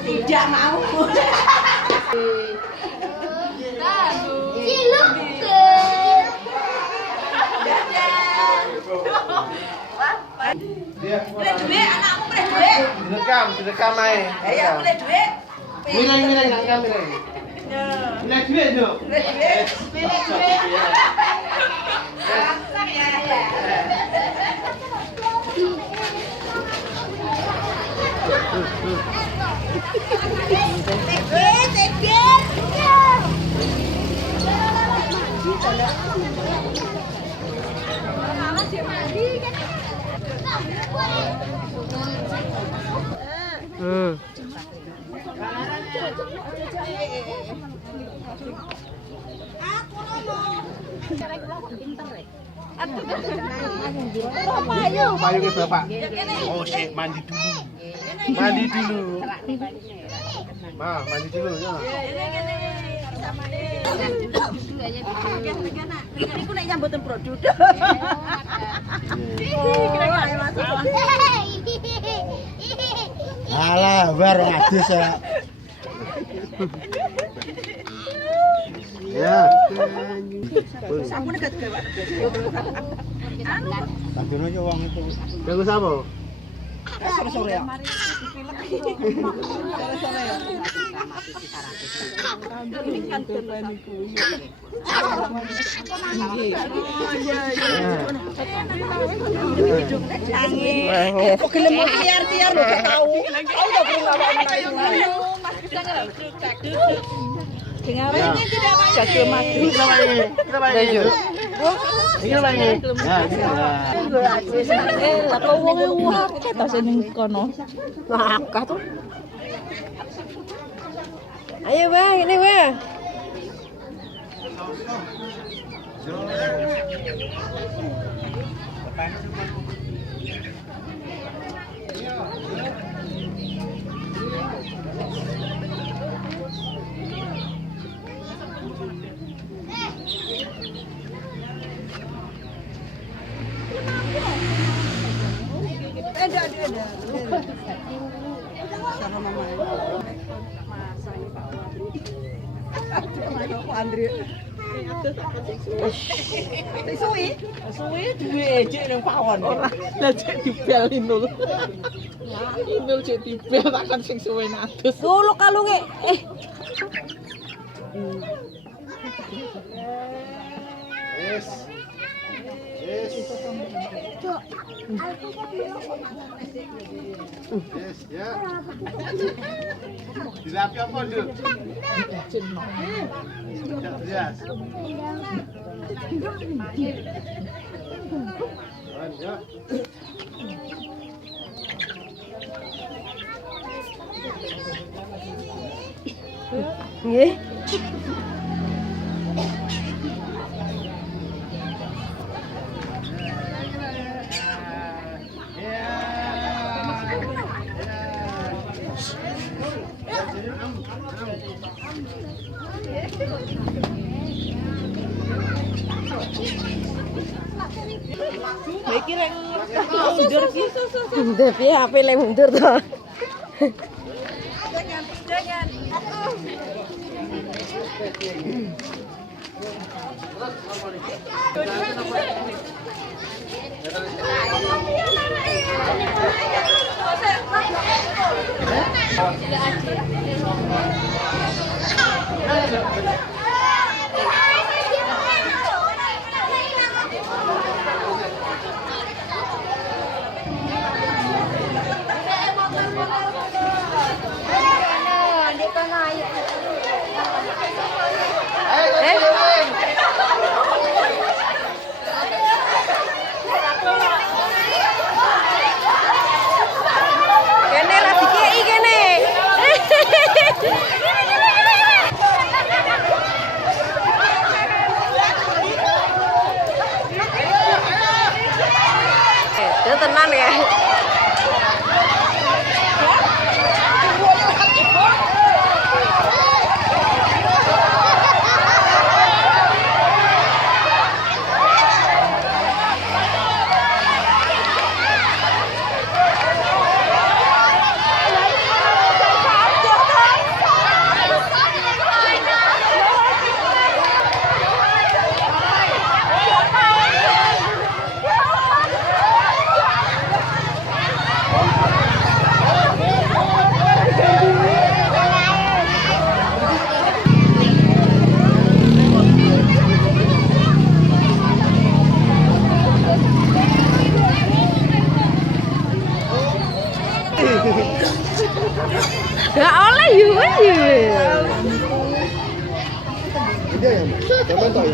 Tidak mau. Ciluk. Boleh duit, anakmu boleh duit. Direkam aja. Ya, boleh duit. Milih direkam milih. Milih duit dong. Boleh duit. Milih duit. Langsung ya. Payung itu Pak. Oh, shit, mandi dulu. Mandi dulu. Ma, mandi dulu ya. Iku nek nyambutin produk. Alah, baru adus ya. Ya. Sampune gak gawe. Tandono aja uang itu. Ganggu sapa? Sore-sore ya. Kok gelem tiar-tiar lho gak tahu. Tahu gak perlu Jaga maju. Kita main. Ini lagi. lah kok wong luwih ketok sing kono. Akah tuh. Ayo bang, ini bang. Ada. Sama mama. Pak Andri. Suwi duwe ejek nang pawon. Ora, lah cek dibel Inul. Inul cek dibel takkan sing suwe adus. Dulu kalunge. Yes. Yes. Yes, ya. Dilapi apa, Duk? Tidak beras. Lanjut. Nggih. Iki rek mundur ki. Tapi HP le mundur to. Jangan. Kene lah dikeki kene. Gak oleh yuk aja. Dia yang. Jangan tahu.